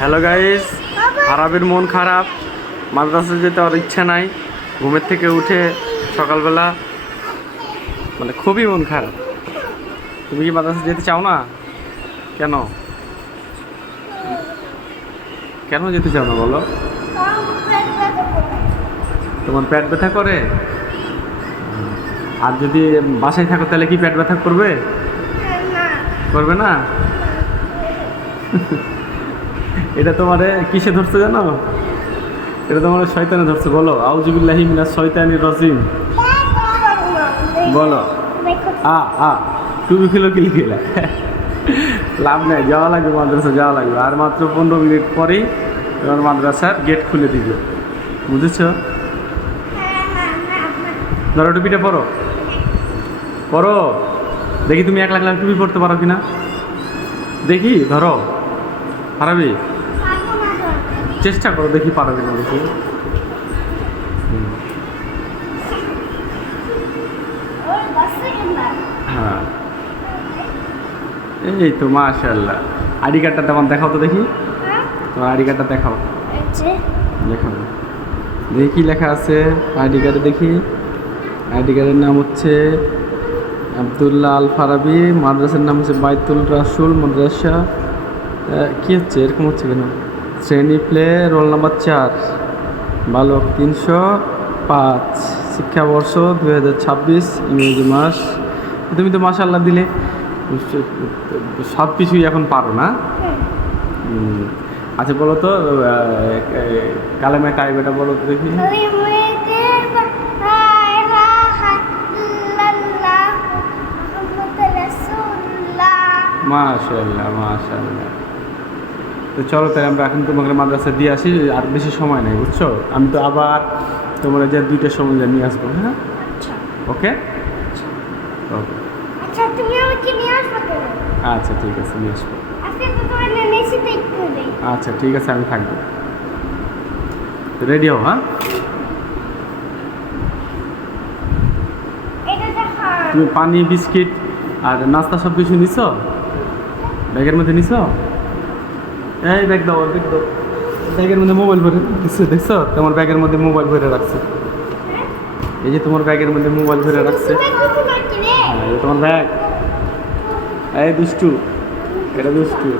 Hello guys, আরাবের মন খারাপ, মাদ্রাসায় যেতে আর ইচ্ছা নাই। ঘুমের থেকে উঠে সকালবেলা মানে খুবই মন খারাপ। তুমি কি মাদ্রাসায় যেতে চাও না? কেন কেন যেতে চাও না বলো? তোমার পেট ব্যথা করে? আর যদি বাসায় থাকো তাহলে কি পেট ব্যথা করবে? করবে না? এটা তোমারে কিসে ধরছে জানো? এটা তোমার শয়তানে ধরছে। বলো আউযুবিল্লাহি মিনাশ শয়তানির রাজিম। বলো তুমি খুলো কি লিখে লাভ নেই, যাওয়া লাগবে, মাদ্রাসা যাওয়া লাগবে। আর মাত্র 15 মিনিট পরেই তোমার মাদ্রাসার গেট খুলে দিবে, বুঝেছ? ধরো টুপিটা পরো, পরো দেখি তুমি 1 লাখ লাখ টুপি পড়তে পারো কিনা দেখি। ধরো, পারবি? চেষ্টা করো, দেখি পারো কিনা দেখি। হ্যাঁ, এই তো মাশাআল্লাহ। আইডি কার্ডটা তেমন দেখাও তো দেখি, তোমার আইডি কার্ডটা দেখাও। দেখাও দেখি কি লেখা আছে আইডি কার্ডে। দেখি আইডি কার্ডের নাম হচ্ছে আবদুল্লাহ আল ফারাবি, মাদ্রাসার নাম হচ্ছে বাইতুল রাসুল মাদ্রাসা। কী হচ্ছে এরকম হচ্ছে কেন? শ্রেণী প্লে, রোল নাম্বার 4, বালক 305, শিক্ষাবর্ষ 2026, ইংরেজি মাস। তুমি তো মাশাআল্লাহ দিলে, সব কিছুই এখন পারো না? আচ্ছা বলো তো, কালেমা তাইবাটা বলো তো দেখি। মাশাআল্লাহ মাশাআল্লাহ। তো চলো তাই আমরা এখন তোমাকে মাদ্রাসা দিয়ে আসি, আর বেশি সময় নেই, বুঝছো? আমি তো আবার তোমরা যে 2টার সময় নিয়ে আসবো। হ্যাঁ, ওকে ওকে। আচ্ছা ঠিক আছে, নিয়ে আসবো। আচ্ছা ঠিক আছে, আমি থাকবো। রেডি হও। হ্যাঁ, তুমি পানি, বিস্কিট আর নাস্তা সব কিছু নিছো? ব্যাগের মধ্যে নিছো? এই ব্যাগ দাও, ব্যাগ দাও। ব্যাগের মধ্যে মোবাইল ভরে দিচ্ছে, দেখছো? তোমার ব্যাগের মধ্যে মোবাইল ভরে রাখছে। এই যে তোমার ব্যাগের মধ্যে মোবাইল ভরে রাখছে। হ্যাঁ, এটা তোমার ব্যাগ। এই দুষ্টু, এটা দুষ্টু।